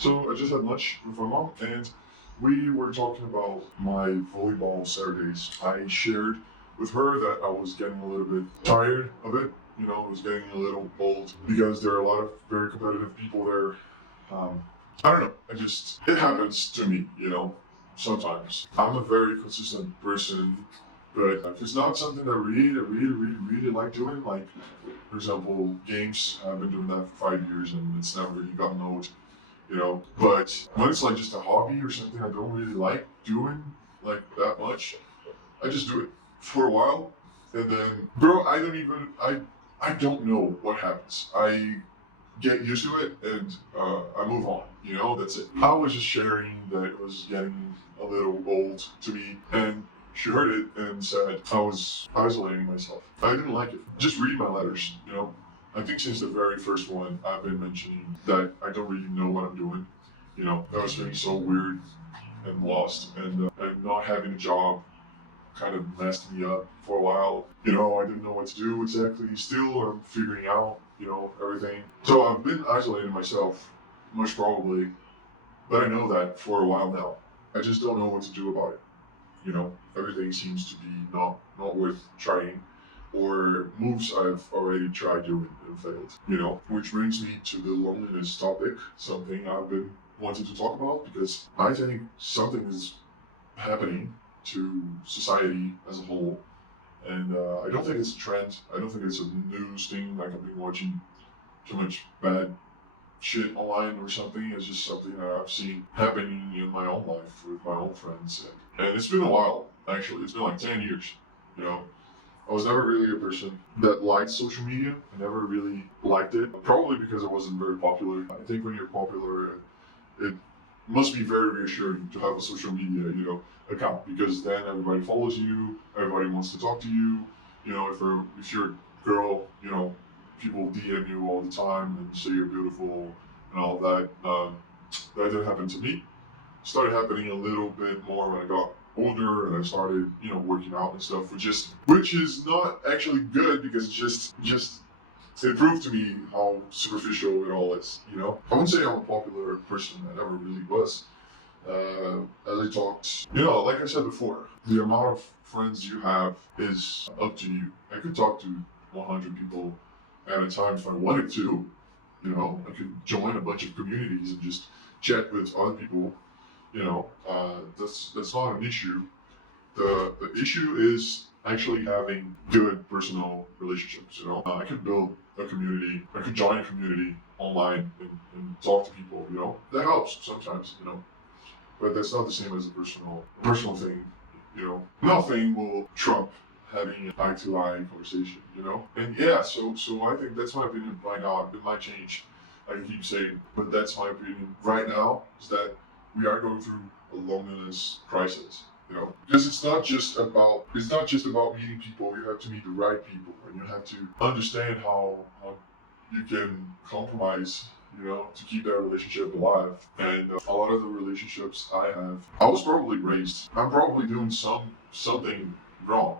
So I just had lunch with my mom, and we were talking about my volleyball Saturdays. I shared with her that I was getting a little bit tired of it. I was getting a little old because there are a lot of very competitive people there. I don't know. It happens to me, sometimes. I'm a very consistent person, but if it's not something that I really like doing, like, for example, games, I've been doing that for 5 years and it's never really gotten old. But when it's like just a hobby or something I don't really like doing like that much, I just do it for a while, and then, bro, I don't know what happens. I get used to it and I move on. That's it. I was just sharing that it was getting a little old to me, and she heard it and said I was isolating myself. I didn't like it. Just read my letters. I think since the very first one, I've been mentioning that I don't really know what I'm doing. I was feeling so weird and lost, and not having a job kind of messed me up for a while. I didn't know what to do exactly. Still, I'm figuring out, everything. So I've been isolating myself, most probably, but I know that for a while now. I just don't know what to do about it. Everything seems to be not worth trying, or moves I've already tried doing and failed. Which brings me to the loneliness topic, something I've been wanting to talk about because I think something is happening to society as a whole, and I don't think it's a trend. I don't think it's a news thing. Like, I've been watching too much bad shit online or something. It's just something that I've seen happening in my own life with my own friends, and it's been a while. Actually, it's been like 10 years. You know, I was never really a person that liked social media. I never really liked it. Probably because it wasn't very popular. I think when you're popular, it must be very reassuring to have a social media, account, because then everybody follows you, everybody wants to talk to you. If you're a girl, people DM you all the time and say you're beautiful and all that. That didn't happen to me. Started happening a little bit more when I got older and I started, working out and stuff, which is not actually good because it proved to me how superficial it all is. I wouldn't say I'm a popular person. I never really was. As I talked, like I said before, the amount of friends you have is up to you. I could talk to 100 people at a time if I wanted to. I could join a bunch of communities and just chat with other people. That's not an issue. The issue is actually having good personal relationships. I could build a community. I could join a community online and talk to people. That helps sometimes. But that's not the same as a personal thing. Nothing will trump having an eye to eye conversation. And yeah, so I think that's my opinion right now. It might change. I can keep saying, but that's my opinion right now. Is that we are going through a loneliness crisis. Because it's not just about meeting people. You have to meet the right people, and you have to understand how you can compromise, to keep that relationship alive. And a lot of the relationships I have, I was probably raised. I'm probably doing something wrong,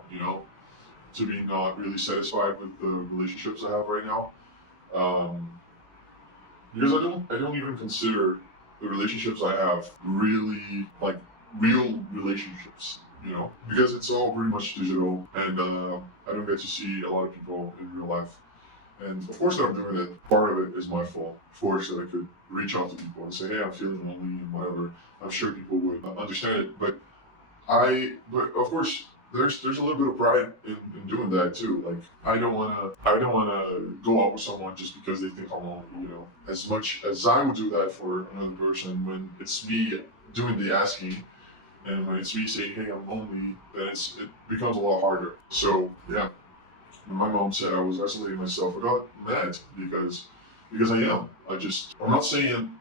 to be not really satisfied with the relationships I have right now. Um, because I don't even consider the relationships I have really like real relationships. Because it's all pretty much digital, and I don't get to see a lot of people in real life. And of course that I'm doing it, part of it is my fault. Of course that I could reach out to people and say, hey, I'm feeling lonely and whatever. I'm sure people would understand it, but of course there's a little bit of pride in doing that too. Like, I don't wanna go out with someone just because they think I'm lonely, As much as I would do that for another person, when it's me doing the asking, and when it's me saying, hey, I'm lonely, then it becomes a lot harder. So yeah. When my mom said I was isolating myself, I got mad because I am. I'm not saying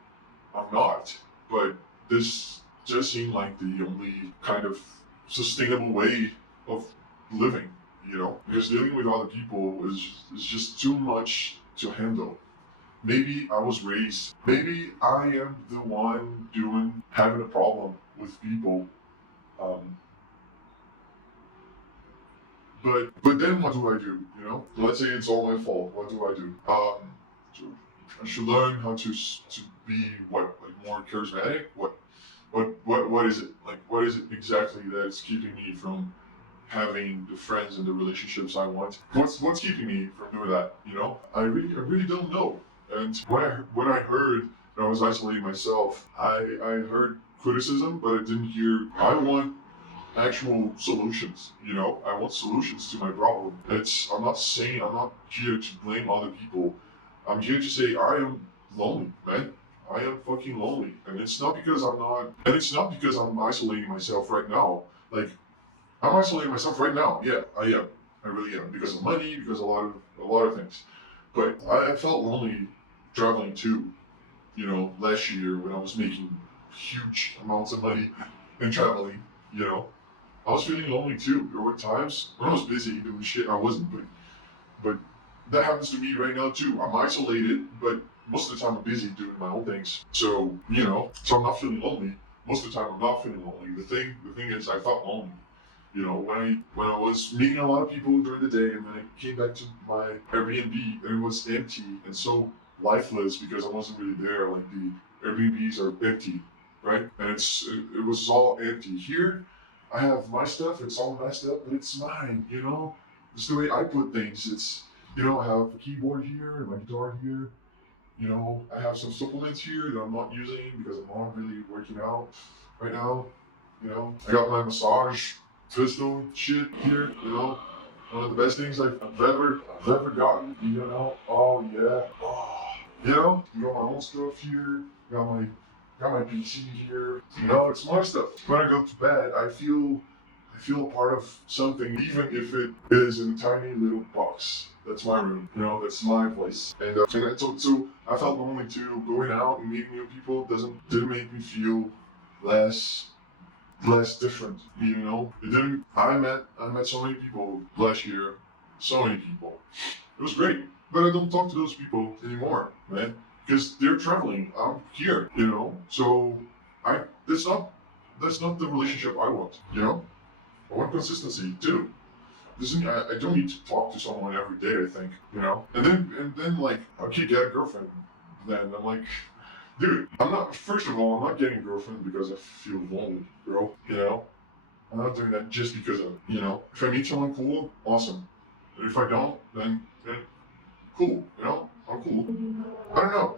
I'm not, but this just seemed like the only kind of sustainable way of living, Because dealing with other people is just too much to handle. Maybe I am the one having a problem with people. Um, but then what do I do? Let's say it's all my fault. What do I do? So I should learn how to be more charismatic. What is it like? What is it exactly that's keeping me from having the friends and the relationships I want? What's keeping me from doing that? I really don't know. And when I heard that I was isolating myself, I heard criticism, but I didn't hear. I want actual solutions. I want solutions to my problem. I'm not here to blame other people. I'm here to say I am lonely, man. I am fucking lonely, and it's not because I'm isolating myself right now. Like, I'm isolating myself right now. Yeah, I am. I really am, because of money, because a lot of things. But I felt lonely traveling too. Last year when I was making huge amounts of money and traveling. You know, I was feeling lonely too. There were times when I was busy doing shit I wasn't, but that happens to me right now too. I'm isolated, but most of the time I'm busy doing my own things. So I'm not feeling lonely. Most of the time I'm not feeling lonely. The thing is, I felt lonely. When I was meeting a lot of people during the day, and when I came back to my Airbnb, it was empty and so lifeless because I wasn't really there. Like, the Airbnbs are empty, right? And it was all empty. Here, I have my stuff. It's all my stuff, but it's mine. It's the way I put things. I have a keyboard here and my guitar here. I have some supplements here that I'm not using because I'm not really working out right now. I got my massage pistol shit here. One of the best things I've ever gotten. Oh yeah. Oh, you got my own stuff here. Got my PC here. It's my stuff. When I go to bed, I feel a part of something, even if it is in a tiny little box. That's my room. That's my place. And so I felt lonely too. Going out and meeting new people didn't make me feel less different. It didn't. I met so many people last year. So many people. It was great. But I don't talk to those people anymore, man, because they're traveling. I'm here. So I that's not the relationship I want. I want consistency too. I don't need to talk to someone every day. I think. And then like I could get a girlfriend. Then I'm like, dude, I'm not. First of all, I'm not getting a girlfriend because I feel lonely, bro. I'm not doing that just because of. If I meet someone cool, awesome. But if I don't, then cool. I'm cool. I don't know.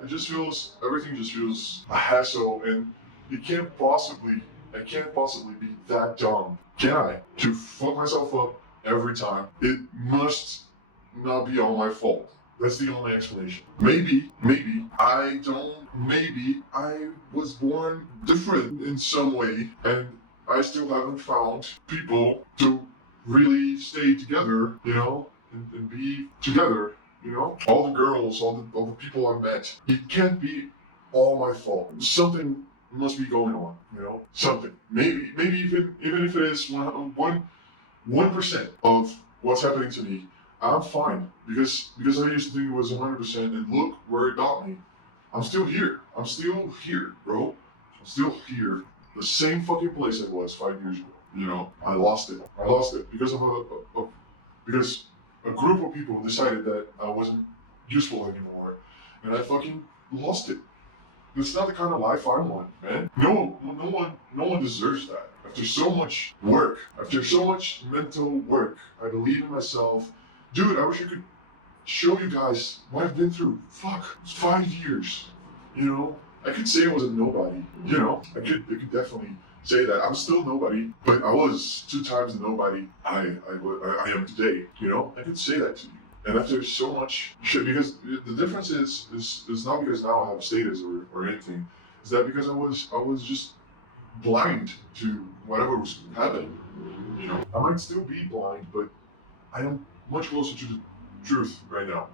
Everything just feels a hassle, and I can't possibly be that dumb, can I? To fuck myself up every time. It must not be all my fault. That's the only explanation. Maybe I was born different in some way, and I still haven't found people to really stay together, and be together. All the girls, all the people I met. It can't be all my fault. Something must be going on. Something. Maybe even if it is 1% of what's happening to me, I'm fine because I used to think it was 100%, and look where it got me. I'm still here. Bro. I'm still here. The same fucking place I was 5 years ago. I lost it because because a group of people decided that I wasn't useful anymore, and I fucking lost it. It's not the kind of life I want, man. No one deserves that. After so much work, after so much mental work, I believe in myself. Dude, I wish I could show you guys what I've been through. Fuck, it's 5 years. I could say I was a nobody. I could definitely say that I'm still nobody, but I was 2 times the nobody I am today. I could say that to you. And after so much shit, because the difference is not because now I have status or anything. Is that because I was just blind to whatever was happening. I might still be blind, but I am much closer to the truth right now.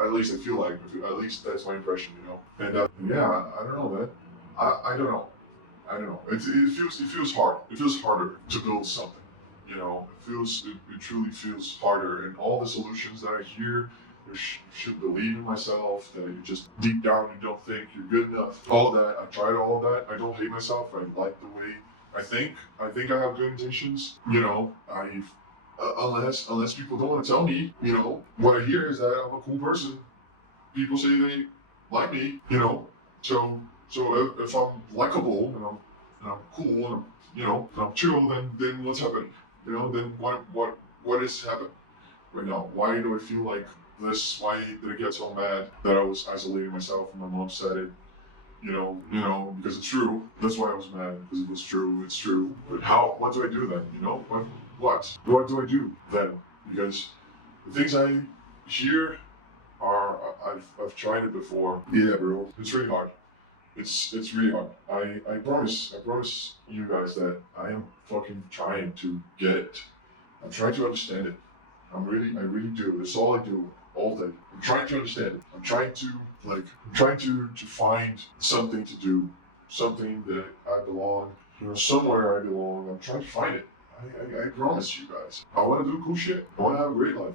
At least I feel like. At least that's my impression. And yeah, I don't know, man. I don't know. I don't know. It feels hard. It feels harder to build something. It truly feels harder. And all the solutions that I hear, you should believe in myself. That you just deep down you don't think you're good enough. All that. I tried all that. I don't hate myself. I like the way I think. I think I have good intentions. Unless people don't want to tell me. What I hear is that I'm a cool person. People say like me, you know. So if I'm likable and I'm cool and I'm chill, then what's happening? You know, then what is happening right now? Why do I feel like this? Why did I get so mad that I was isolating myself and my mom said it? Because it's true. That's why I was mad, because it was true. It's true. But how? What do I do then? What do I do then? Because the things I hear are I've tried it before. Yeah, bro. It's really hard. It's really hard. I promise you guys that I am fucking trying to get it. I'm trying to understand it. I really do. That's all I do all day. I'm trying to understand it. I'm trying to find something to do, something that I belong, somewhere I belong. I'm trying to find it. I promise you guys. I want to do cool shit. I want to have a great life,